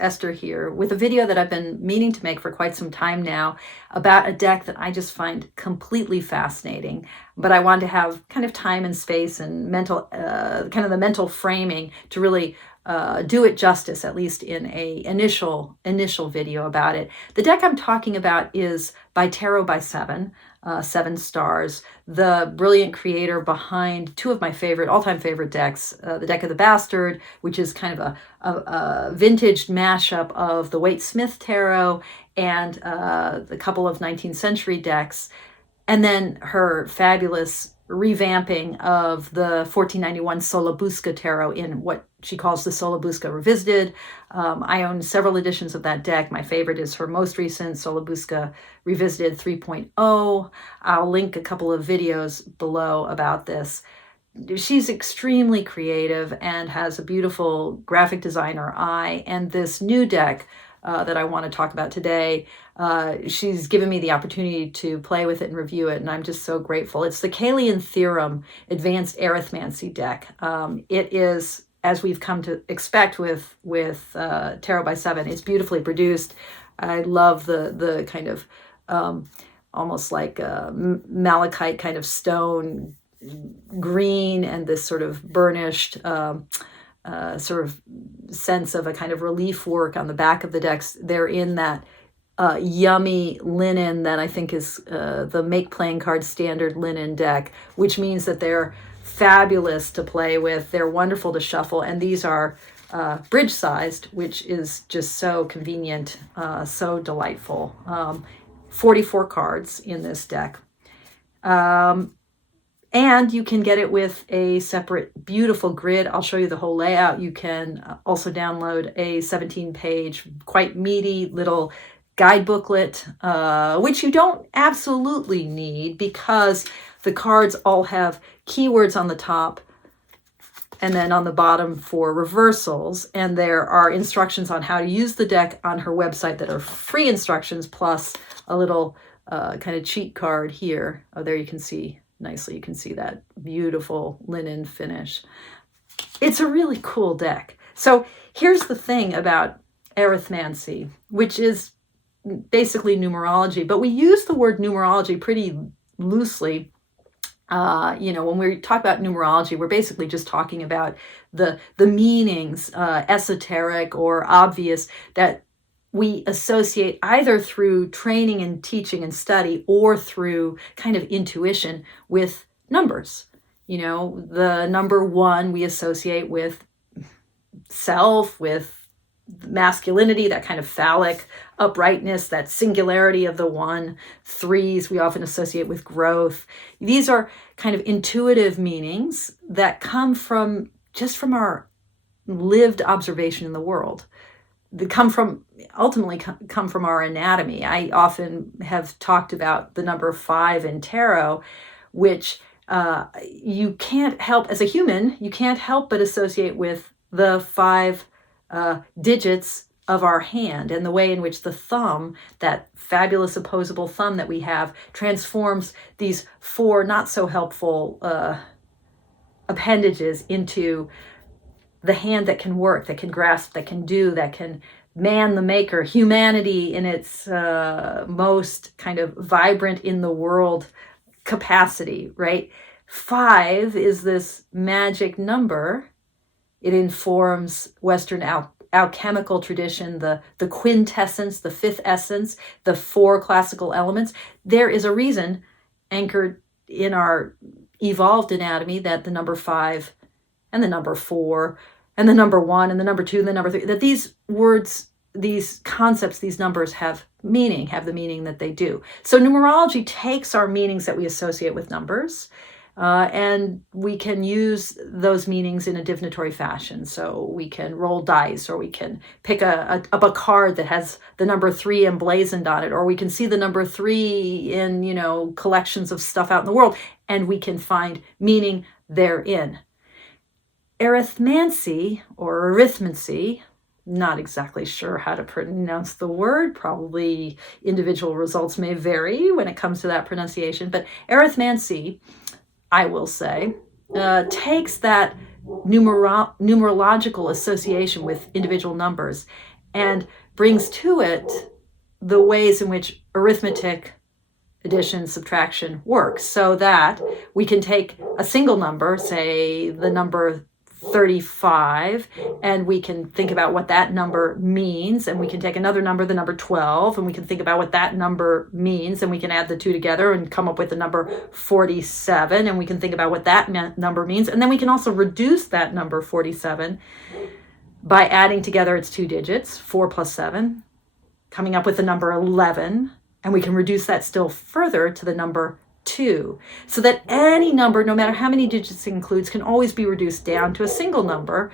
Esther here with a video that I've been meaning to make for quite some time now about a deck that I just find completely fascinating, but I wanted to have kind of time and space and mental, kind of the mental framing to really do it justice, at least in a initial video about it. The deck I'm talking about is by Tarot by Seven, 7 stars, the brilliant creator behind two of my all-time favorite decks, the Deck of the Bastard, which is kind of a vintage mashup of the Waite-Smith Tarot and a couple of 19th century decks, and then her fabulous revamping of the 1491 Solabusca Tarot in what she calls the Solabusca Revisited. I own several editions of that deck. My favorite is her most recent Solabusca Revisited 3.0. I'll link a couple of videos below about this. She's extremely creative and has a beautiful graphic designer eye, and this new deck that I want to talk about today, she's given me the opportunity to play with it and review it, and I'm just so grateful. It's the Kaylean Theorem Advanced Arithmancy deck. It is, as we've come to expect with Tarot by Seven, it's beautifully produced. I love the kind of almost like malachite kind of stone green and this sort of burnished sort of sense of a kind of relief work on the back of the decks. They're in that yummy linen that I think is the Make Playing Cards standard linen deck, which means that they're fabulous to play with. They're wonderful to shuffle, and these are bridge sized, which is just so convenient, so delightful. 44 cards in this deck. And you can get it with a separate beautiful grid. I'll show you the whole layout. You can also download a 17-page, quite meaty little guide booklet, which you don't absolutely need because the cards all have keywords on the top and then on the bottom for reversals. And there are instructions on how to use the deck on her website that are free instructions, plus a little kind of cheat card here. Oh, there you can see nicely. You can see that beautiful linen finish. It's a really cool deck. So here's the thing about arithmancy, which is basically numerology, but we use the word numerology pretty loosely. When we talk about numerology, we're basically just talking about the meanings, esoteric or obvious, that we associate either through training and teaching and study or through kind of intuition with numbers. The number 1 we associate with self, with masculinity, that kind of phallic uprightness, that singularity of the 1. 3s we often associate with growth. These are kind of intuitive meanings that come from our lived observation in the world. They ultimately come from our anatomy. I often have talked about the number 5 in tarot, which you can't help, as a human, you can't help but associate with the 5 digits of our hand and the way in which the thumb, that fabulous opposable thumb that we have, transforms these 4 not so helpful appendages into the hand that can work, that can grasp, that can do, that can man the maker, humanity in its most kind of vibrant in the world capacity, right? 5 is this magic number. It informs Western alchemical tradition, the quintessence, the 5th essence, the 4 classical elements. There is a reason anchored in our evolved anatomy that the number 5 and the number 4 and the number 1 and the number 2 and the number 3, that these words, these concepts, these numbers have the meaning that they do. So numerology takes our meanings that we associate with numbers, and we can use those meanings in a divinatory fashion. So we can roll dice, or we can pick up a card that has the number 3 emblazoned on it, or we can see the number 3 in, collections of stuff out in the world, and we can find meaning therein. Arithmancy or arithmancy, not exactly sure how to pronounce the word. Probably individual results may vary when it comes to that pronunciation, but arithmancy, I will say, takes that numerological association with individual numbers and brings to it the ways in which arithmetic, addition, subtraction works, so that we can take a single number, say the number 35, and we can think about what that number means, and we can take another number, the number 12, and we can think about what that number means, and we can add the two together and come up with the number 47, and we can think about what that number means, and then we can also reduce that number 47 by adding together its two digits, 4 plus 7, coming up with the number 11, and we can reduce that still further to the number 2, so that any number, no matter how many digits it includes, can always be reduced down to a single number,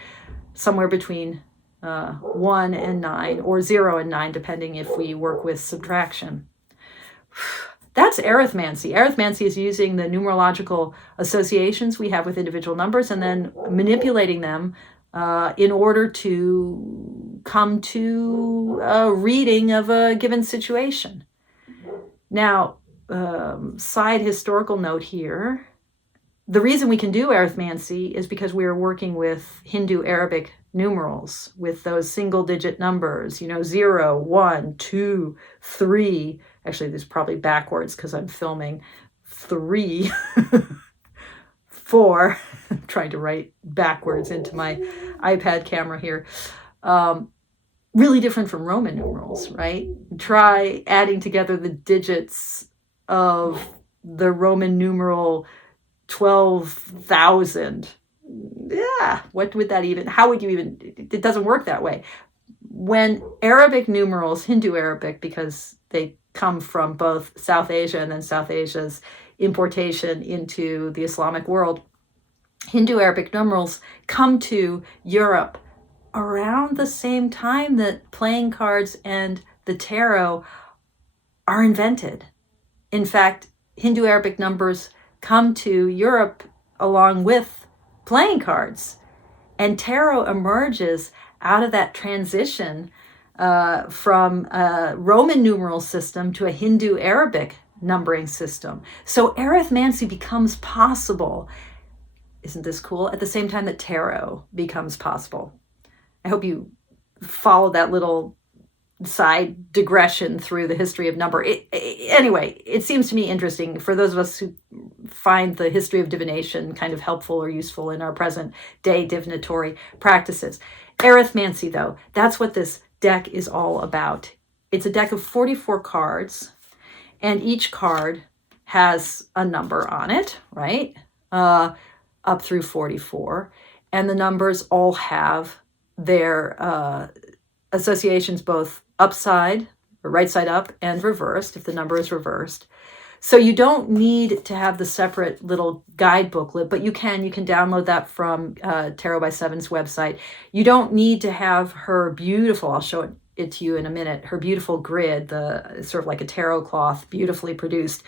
somewhere between 1 and 9, or 0 and 9, depending if we work with subtraction. That's arithmancy. Arithmancy is using the numerological associations we have with individual numbers and then manipulating them in order to come to a reading of a given situation. Now, side historical note here, the reason we can do arithmancy is because we are working with Hindu Arabic numerals, with those single digit numbers, 0, 1, 2, 3. Actually, this is probably backwards because I'm filming 3, 4. I'm trying to write backwards into my iPad camera here. Really different from Roman numerals, right? Try adding together the digits of the Roman numeral 12,000. Yeah, what would that even, how would you even, it doesn't work that way. When Arabic numerals, Hindu Arabic, because they come from both South Asia and then South Asia's importation into the Islamic world, Hindu Arabic numerals come to Europe around the same time that playing cards and the tarot are invented. In fact, Hindu Arabic numbers come to Europe along with playing cards, and tarot emerges out of that transition from a Roman numeral system to a Hindu Arabic numbering system. So arithmancy becomes possible. Isn't this cool? At the same time that tarot becomes possible. I hope you followed that little side digression through the history of number. Anyway, it seems to me interesting for those of us who find the history of divination kind of helpful or useful in our present day divinatory practices. Arithmancy, though, that's what this deck is all about. It's a deck of 44 cards, and each card has a number on it, right? Up through 44. And the numbers all have their associations both upside, or right side up, and reversed if the number is reversed. So you don't need to have the separate little guide booklet, but you can download that from Tarot by Seven's website. You don't need to have her beautiful, I'll show it to you in a minute, her beautiful grid, the sort of like a tarot cloth, beautifully produced,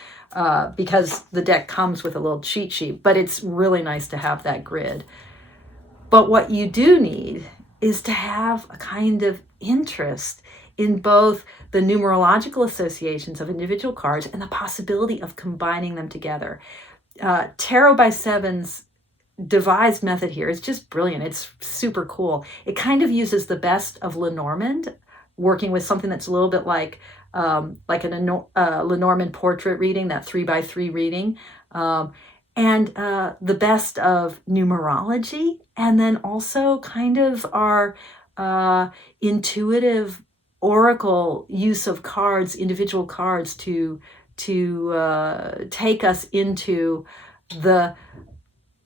because the deck comes with a little cheat sheet, but it's really nice to have that grid. But what you do need is to have a kind of interest in both the numerological associations of individual cards and the possibility of combining them together. Tarot by Seven's devised method here is just brilliant. It's super cool. It kind of uses the best of Lenormand, working with something that's a little bit like a Lenormand portrait reading, that 3x3 reading, and the best of numerology, and then also kind of our intuitive oracle use of cards, individual cards, to take us into the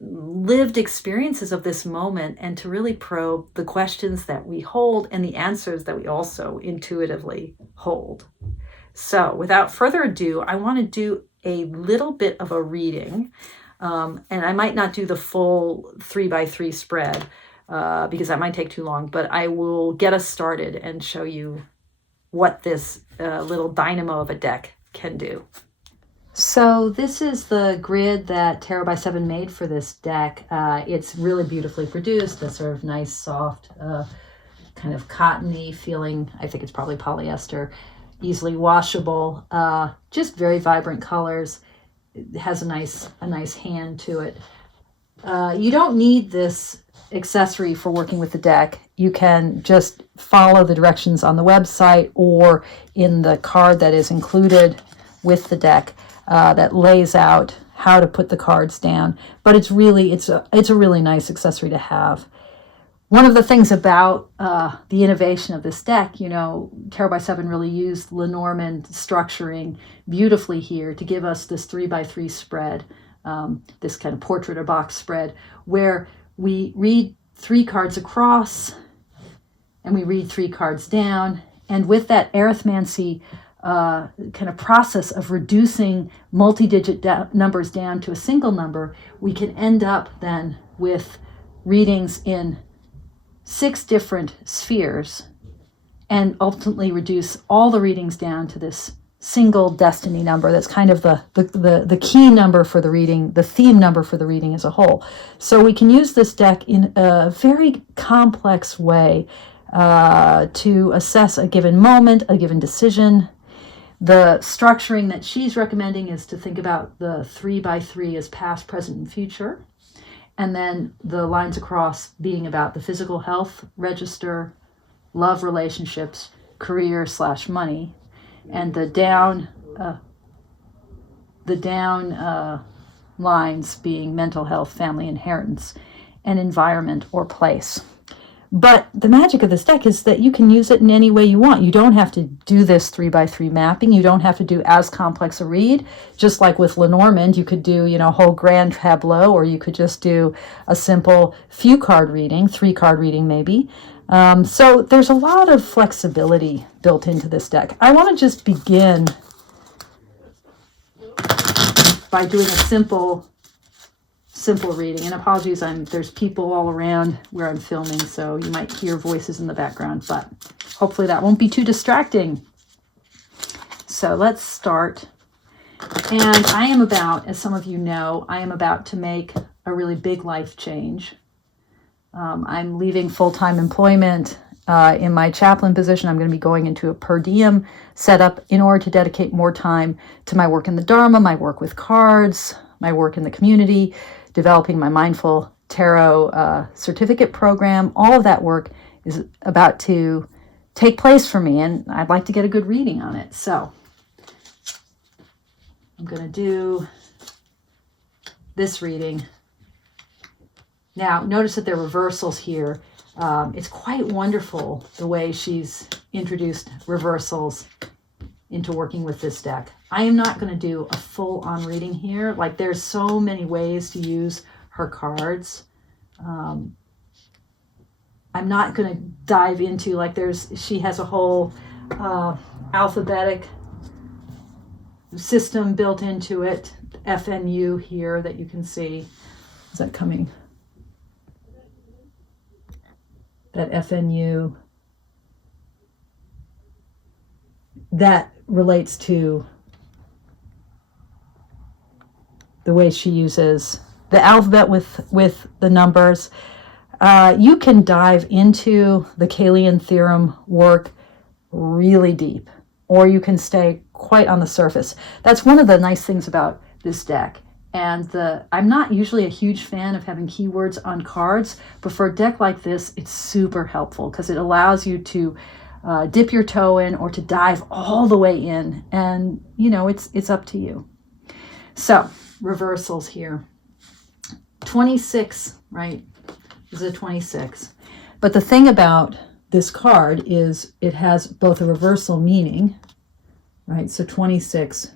lived experiences of this moment and to really probe the questions that we hold and the answers that we also intuitively hold. So without further ado, I want to do a little bit of a reading, and I might not do the full 3x3 spread because that might take too long, but I will get us started and show you what this little dynamo of a deck can do. So this is the grid that Tarot by Seven made for this deck. It's really beautifully produced, a sort of nice, soft, kind of cottony feeling. I think it's probably polyester, easily washable, just very vibrant colors. It has a nice hand to it. You don't need this accessory for working with the deck. You can just follow the directions on the website or in the card that is included with the deck that lays out how to put the cards down. But it's a really nice accessory to have. One of the things about the innovation of this deck, Tarot by 7 really used Lenormand structuring beautifully here to give us this 3x3 spread, this kind of portrait or box spread, where we read 3 cards across and we read 3 cards down. And with that arithmancy kind of process of reducing multi-digit numbers down to a single number, we can end up then with readings in 6 different spheres and ultimately reduce all the readings down to this single destiny number that's kind of the key number for the reading, the theme number for the reading as a whole. So we can use this deck in a very complex way to assess a given moment, a given decision. The structuring that she's recommending is to think about the 3x3 as past, present, and future. And then the lines across being about the physical health register, love relationships, career/money, and the down lines being mental health, family, inheritance, and environment or place. But the magic of this deck is that you can use it in any way you want. You don't have to do this 3x3 mapping. You don't have to do as complex a read. Just like with Lenormand, you could do, a whole grand tableau, or you could just do a simple few card reading, 3-card reading maybe. So there's a lot of flexibility built into this deck. I want to just begin by doing a simple reading. And apologies, there's people all around where I'm filming, so you might hear voices in the background, but hopefully that won't be too distracting. So let's start. And I am about, as some of you know, I am about to make a really big life change. I'm leaving full-time employment in my chaplain position. I'm going to be going into a per diem setup in order to dedicate more time to my work in the Dharma, my work with cards, my work in the community, developing my Mindful Tarot certificate program. All of that work is about to take place for me, and I'd like to get a good reading on it. So I'm going to do this reading. Now, notice that there are reversals here. It's quite wonderful the way she's introduced reversals into working with this deck. I am not going to do a full-on reading here. Like, there's so many ways to use her cards. I'm not going to dive into, she has a whole alphabetic system built into it. FNU here that you can see. Is that coming? That FNU. That relates to the way she uses the alphabet with the numbers. You can dive into the Kaylean Theorem work really deep, or you can stay quite on the surface. That's one of the nice things about this deck. And I'm not usually a huge fan of having keywords on cards, but for a deck like this, it's super helpful because it allows you to dip your toe in or to dive all the way in. And, it's up to you. So, reversals here. 26, right? This is a 26. But the thing about this card is it has both a reversal meaning, right? So 26,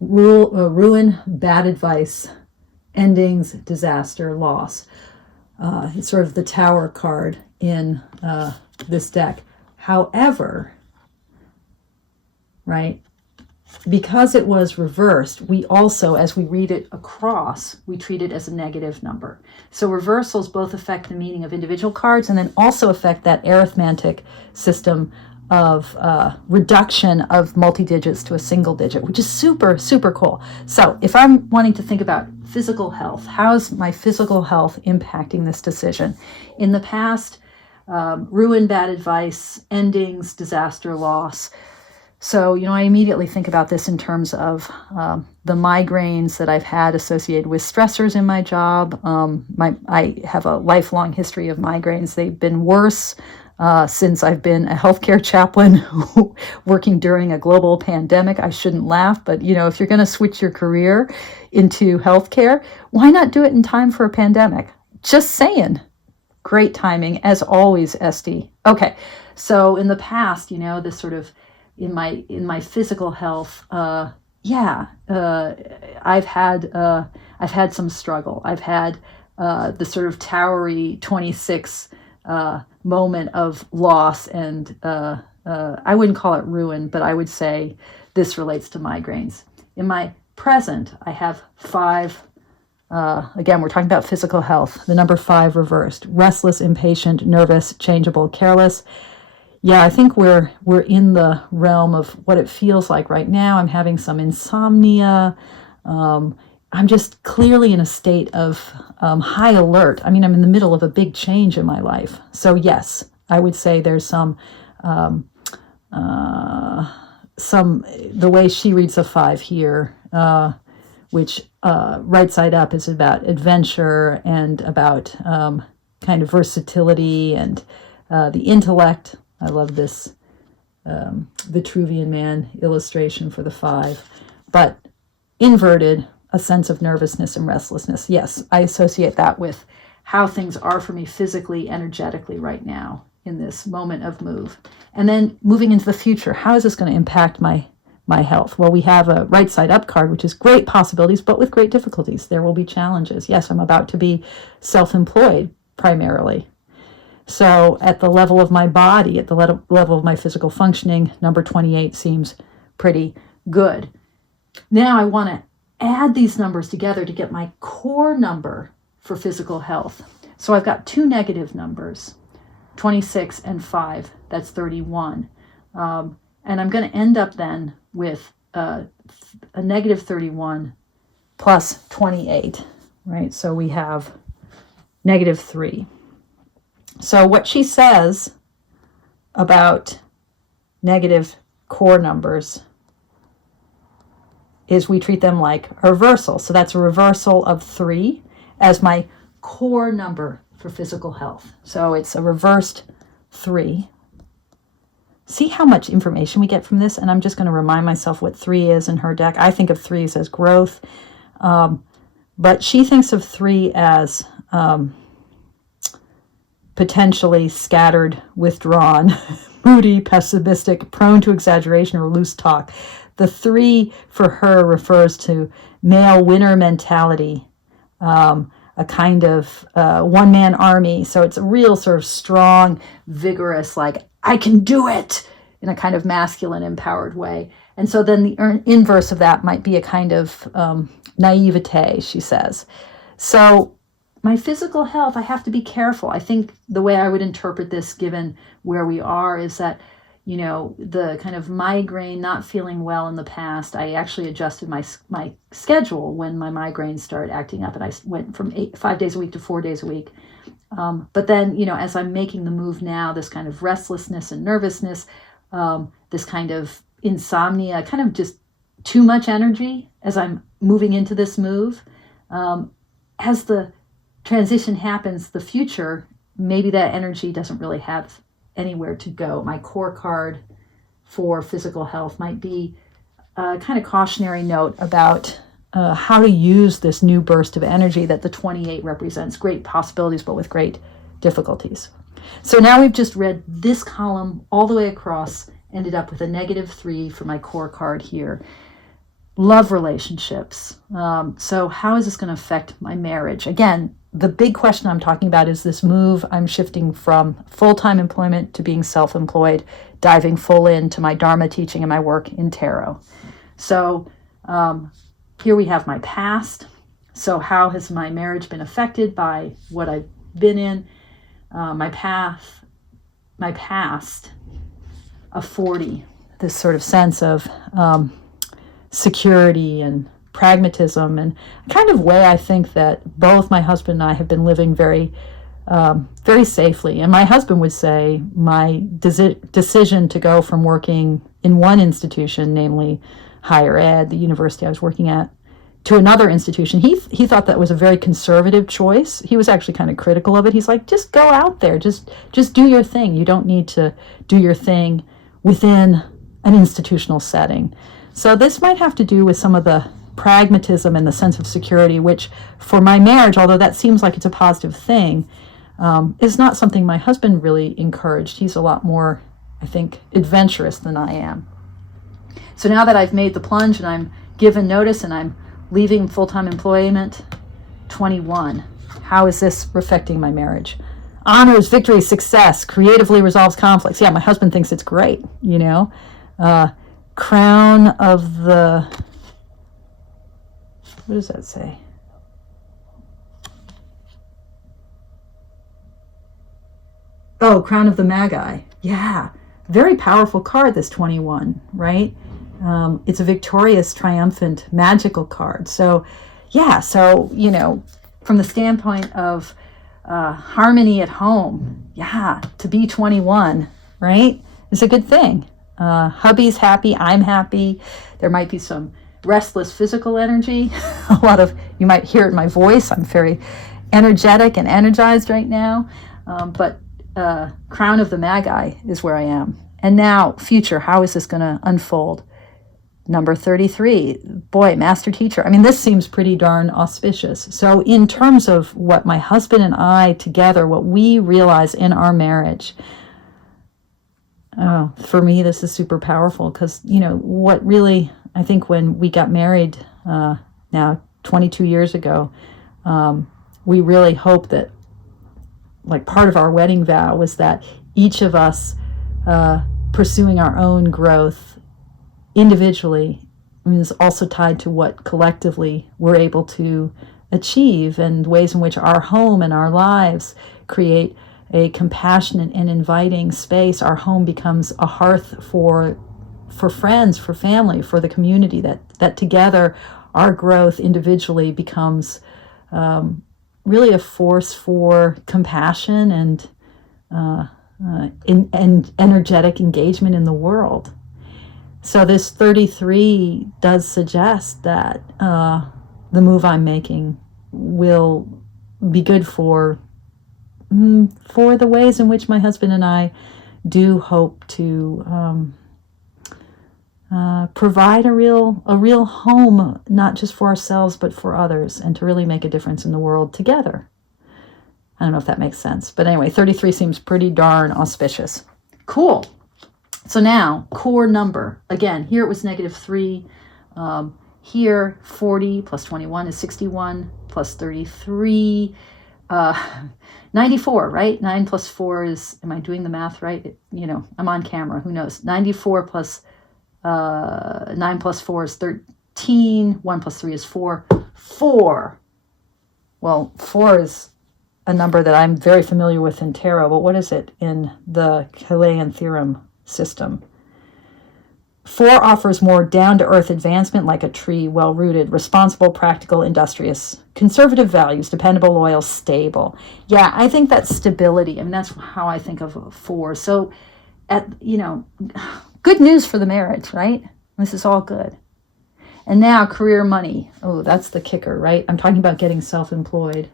ruin, bad advice, endings, disaster, loss. It's sort of the Tower card in this deck. However, right, because it was reversed, we also, as we read it across, we treat it as a negative number. So reversals both affect the meaning of individual cards and then also affect that arithmetic system of reduction of multi-digits to a single digit, which is super, super cool. So if I'm wanting to think about physical health, how's my physical health impacting this decision? In the past, ruin, bad advice, endings, disaster, loss. So, I immediately think about this in terms of the migraines that I've had associated with stressors in my job. I have a lifelong history of migraines. They've been worse since I've been a healthcare chaplain working during a global pandemic. I shouldn't laugh, but if you're going to switch your career into healthcare, why not do it in time for a pandemic? Just saying. Great timing, as always, Esty. Okay, so in the past, this sort of in my physical health, I've had some struggle. I've had the sort of towery 26 moment of loss, and I wouldn't call it ruin, but I would say this relates to migraines. In my present, I have 5. Again, we're talking about physical health. The number 5 reversed: restless, impatient, nervous, changeable, careless. Yeah, I think we're in the realm of what it feels like right now. I'm having some insomnia. I'm just clearly in a state of high alert. I mean, I'm in the middle of a big change in my life. So yes, I would say there's some the way she reads a 5 here, which right side up is about adventure and about kind of versatility and the intellect. I love this Vitruvian Man illustration for the 5, but inverted, a sense of nervousness and restlessness. Yes, I associate that with how things are for me physically, energetically right now in this moment of move. And then moving into the future, how is this going to impact my health? Well, we have a right side up card, which is great possibilities, but with great difficulties. There will be challenges. Yes, I'm about to be self-employed primarily. So at the level of my body, at the level of my physical functioning, number 28 seems pretty good. Now I want to add these numbers together to get my core number for physical health. So I've got 2 negative numbers, 26 and 5. That's 31. And I'm going to end up then with a negative 31 plus 28, right? So we have negative 3. So what she says about negative core numbers is we treat them like a reversal. So that's a reversal of 3 as my core number for physical health. So it's a reversed 3. See how much information we get from this? And I'm just going to remind myself what 3 is in her deck. I think of 3s as growth, but she thinks of 3 as potentially scattered, withdrawn, moody, pessimistic, prone to exaggeration or loose talk. The 3 for her refers to male winner mentality, a kind of one-man army. So it's a real sort of strong, vigorous, like, I can do it, in a kind of masculine, empowered way. And so then the inverse of that might be a kind of naivete, she says. So my physical health, I have to be careful. I think the way I would interpret this, given where we are, is that, the kind of migraine, not feeling well in the past, I actually adjusted my schedule when my migraines started acting up, and I went from 5 days a week to 4 days a week. But then, as I'm making the move now, this kind of restlessness and nervousness, this kind of insomnia, kind of just too much energy as I'm moving into this move. As the transition happens, the future, maybe that energy doesn't really have anywhere to go. My core card for physical health might be a kind of cautionary note about how to use this new burst of energy that the 28 represents. Great possibilities, but with great difficulties. So now we've just read this column all the way across, ended up with a negative 3 for my core card here. Love relationships. So how is this going to affect my marriage? Again, the big question I'm talking about is this move. I'm shifting from full-time employment to being self-employed, diving full into my Dharma teaching and my work in tarot. So here we have my past. So how has my marriage been affected by what I've been in? My past, a 40, this sort of sense of security and pragmatism, and kind of way I think that both my husband and I have been living very, very safely. And my husband would say my decision to go from working in one institution, namely higher ed, the university I was working at, to another institution. He thought that was a very conservative choice. He was actually kind of critical of it. He's like, just go out there, just do your thing. You don't need to do your thing within an institutional setting. So this might have to do with some of the pragmatism and the sense of security, which for my marriage, although that seems like it's a positive thing, is not something my husband really encouraged. He's a lot more, I think, adventurous than I am. So now that I've made the plunge and I'm given notice and I'm leaving full-time employment, 21. How is this affecting my marriage? Honors, victory, success, creatively resolves conflicts. Yeah, my husband thinks it's great, you know. Crown of the, what does that say? Oh, Crown of the Magi. Yeah, very powerful card, this 21, right? It's a victorious, triumphant, magical card. So, yeah, so, you know, from the standpoint of harmony at home, yeah, to be 21, right, is a good thing. Hubby's happy, I'm happy. There might be some restless physical energy. A lot of, you might hear it in my voice. I'm very energetic and energized right now. But Crown of the Magi is where I am. And now, future, how is this going to unfold? Number 33, boy, master teacher. I mean, this seems pretty darn auspicious. So in terms of what my husband and I together, what we realize in our marriage, for me, this is super powerful because, you know, what really, I think when we got married now 22 years ago, we really hoped that, like, part of our wedding vow was that each of us pursuing our own growth individually is also tied to what collectively we're able to achieve, and ways in which our home and our lives create a compassionate and inviting space. Our home becomes a hearth for friends, for family, for the community, that together our growth individually becomes really a force for compassion and energetic engagement in the world. So this 33 does suggest that the move I'm making will be good for the ways in which my husband and I do hope to provide a real home, not just for ourselves, but for others, and to really make a difference in the world together. I don't know if that makes sense. But anyway, 33 seems pretty darn auspicious. Cool. So now, core number. Again, here it was -3. Here, 40 plus 21 is 61, plus 33, 94, right? 9 plus 4 is, am I doing the math right? I'm on camera, who knows? 94 plus 9 plus 4 is 13, 1 plus 3 is 4. 4. Well, 4 is a number that I'm very familiar with in tarot, but what is it in the Kaylean Theorem system? 4 offers more down-to-earth advancement, like a tree, well-rooted, responsible, practical, industrious, conservative values, dependable, loyal, stable. Yeah, I think that's stability. I mean, that's how I think of a 4. So, good news for the marriage, right? This is all good. And now, career, money. Oh, that's the kicker, right? I'm talking about getting self-employed.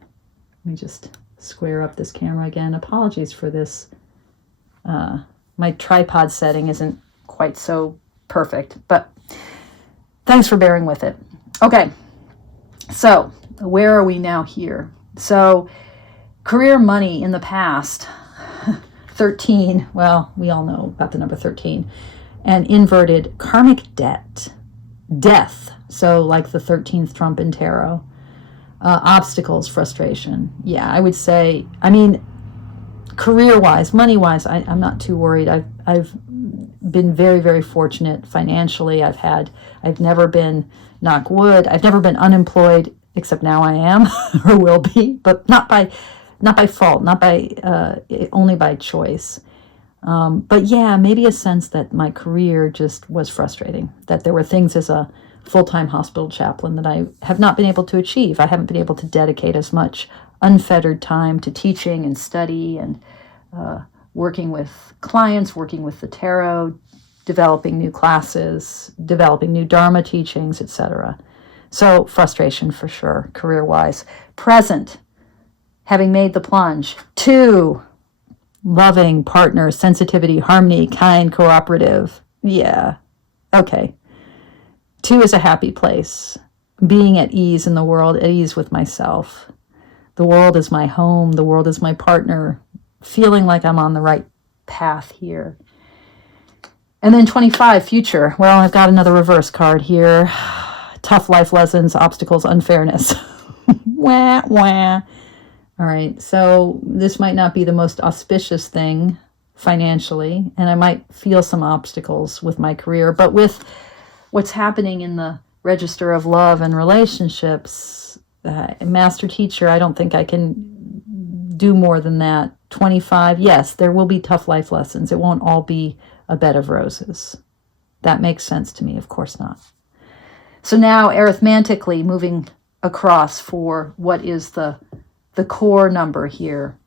Let me just square up this camera again. Apologies for this. My tripod setting isn't quite so perfect, but thanks for bearing with it. Okay, so where are we now here? So career, money in the past, 13, well, we all know about the number 13, and inverted karmic death, so like the 13th trump in tarot, obstacles, frustration. Yeah, I would say, career-wise, money-wise, I'm not too worried. I've been very, very fortunate financially. I've never been, knock wood, I've never been unemployed, except now I am, or will be, but not by fault, only by choice. But yeah, maybe a sense that my career just was frustrating, that there were things as a full-time hospital chaplain that I have not been able to achieve. I haven't been able to dedicate as much unfettered time to teaching and study and working with clients, working with the tarot, developing new classes, developing new Dharma teachings, etc. So frustration for sure, career-wise. Present, having made the plunge. 2, loving, partner, sensitivity, harmony, kind, cooperative. Yeah, okay. 2 is a happy place. Being at ease in the world, at ease with myself. The world is my home. The world is my partner. Feeling like I'm on the right path here. And then 25, future. Well, I've got another reverse card here. Tough life lessons, obstacles, unfairness. Wah, wah. All right, so this might not be the most auspicious thing financially, and I might feel some obstacles with my career, but with what's happening in the register of love and relationships, master teacher, I don't think I can do more than that. 25, yes, there will be tough life lessons. It won't all be a bed of roses. That makes sense to me, of course not. So now arithmetically moving across for what is the core number here.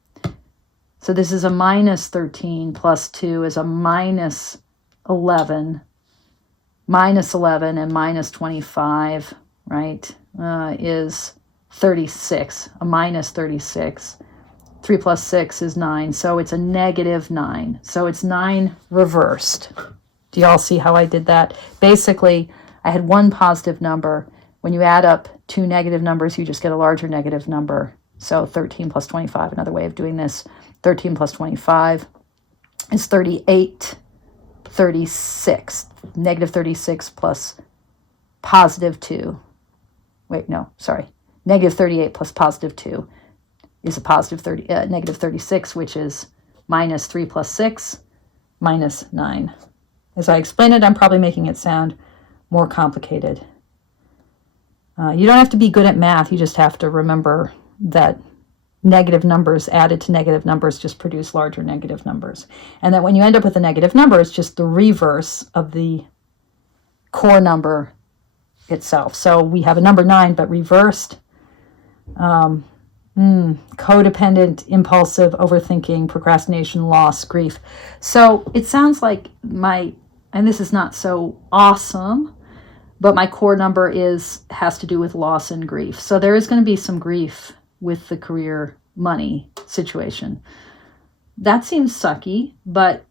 So this is a minus 13 plus 2 is a minus 11. Minus 11 and minus 25, right, is 36, a minus 36. 3 plus 6 is 9, so it's a negative 9. So it's 9 reversed. Do you all see how I did that? Basically, I had one positive number. When you add up 2 negative numbers, you just get a larger negative number. So 13 plus 25, another way of doing this, 13 plus 25 is 38, 36. Negative 36 plus positive 2. Wait, no, sorry. Negative 38 plus positive 2 is a positive negative 36, which is minus 3 plus 6, minus 9. As I explain it, I'm probably making it sound more complicated. You don't have to be good at math. You just have to remember that negative numbers added to negative numbers just produce larger negative numbers. And that when you end up with a negative number, it's just the reverse of the core number itself. So we have a number 9, but reversed. Codependent, impulsive, overthinking, procrastination, loss, grief. So it sounds like and this is not so awesome, but my core number has to do with loss and grief. So there is going to be some grief with the career money situation. That seems sucky, but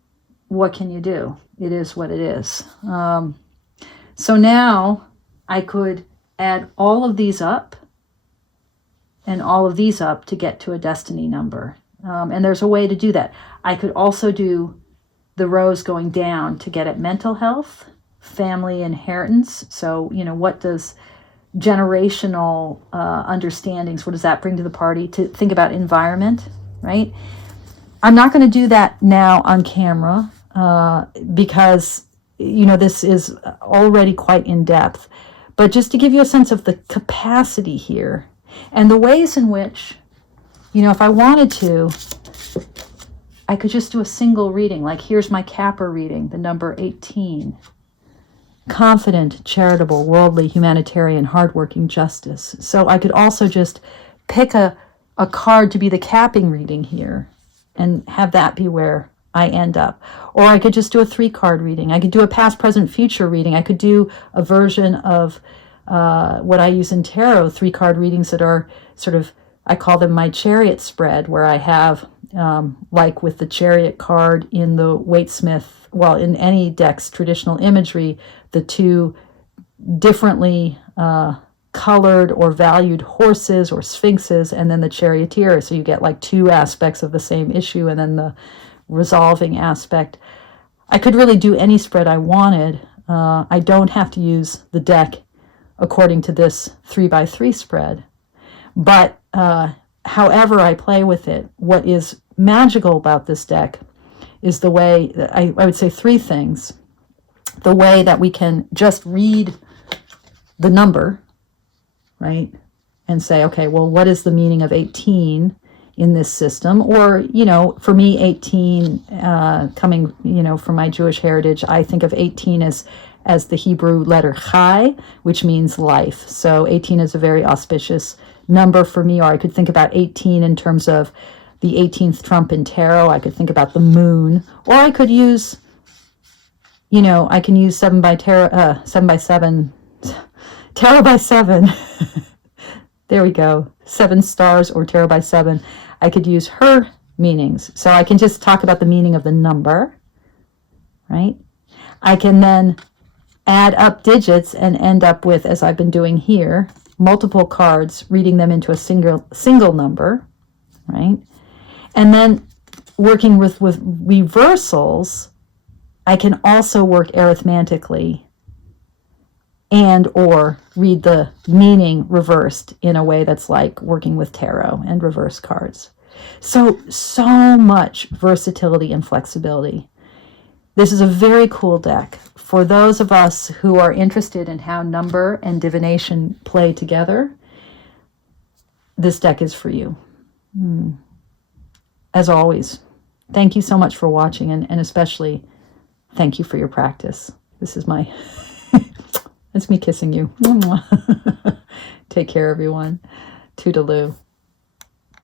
what can you do? It is what it is. So now I could add all of these up and all of these up to get to a destiny number. And there's a way to do that. I could also do the rows going down to get at mental health, family inheritance. So, what does generational understandings, what does that bring to the party? To think about environment, right? I'm not going to do that now on camera because, this is already quite in depth. But just to give you a sense of the capacity here and the ways in which, if I wanted to, I could just do a single reading. Like here's my Kappa reading, the number 18. Confident, charitable, worldly, humanitarian, hardworking, justice. So I could also just pick a card to be the capping reading here and have that be where I end up. Or I could just do a 3-card reading. I could do a past, present, future reading. I could do a version of what I use in tarot, 3-card readings that are sort of, I call them my chariot spread, where I have, like with the chariot card in the Waitsmith, in any deck's traditional imagery, the 2 differently colored or valued horses or sphinxes, and then the charioteer. So you get like 2 aspects of the same issue, and then the resolving aspect. I could really do any spread I wanted. I don't have to use the deck according to this 3x3 spread. But however I play with it, what is magical about this deck is the way, I would say 3 things. The way that we can just read the number, right? And say, okay, well, what is the meaning of 18 in this system? Or, for me, 18, coming, from my Jewish heritage, I think of 18 as the Hebrew letter Chai, which means life. So 18 is a very auspicious number for me. Or I could think about 18 in terms of the 18th trump in tarot. I could think about the moon. Or I could use, you know, I can use 7 by 7 tarot by 7. There we go. 7 stars or tarot by 7. I could use her meanings. So I can just talk about the meaning of the number, right? I can then add up digits and end up with, as I've been doing here, multiple cards, reading them into a single number, right? And then working with reversals, I can also work arithmetically and or read the meaning reversed in a way that's like working with tarot and reverse cards. So much versatility and flexibility. This is a very cool deck. For those of us who are interested in how number and divination play together, this deck is for you. As always, thank you so much for watching, and especially thank you for your practice. This is my, that's me kissing you. Take care, everyone. Toodaloo.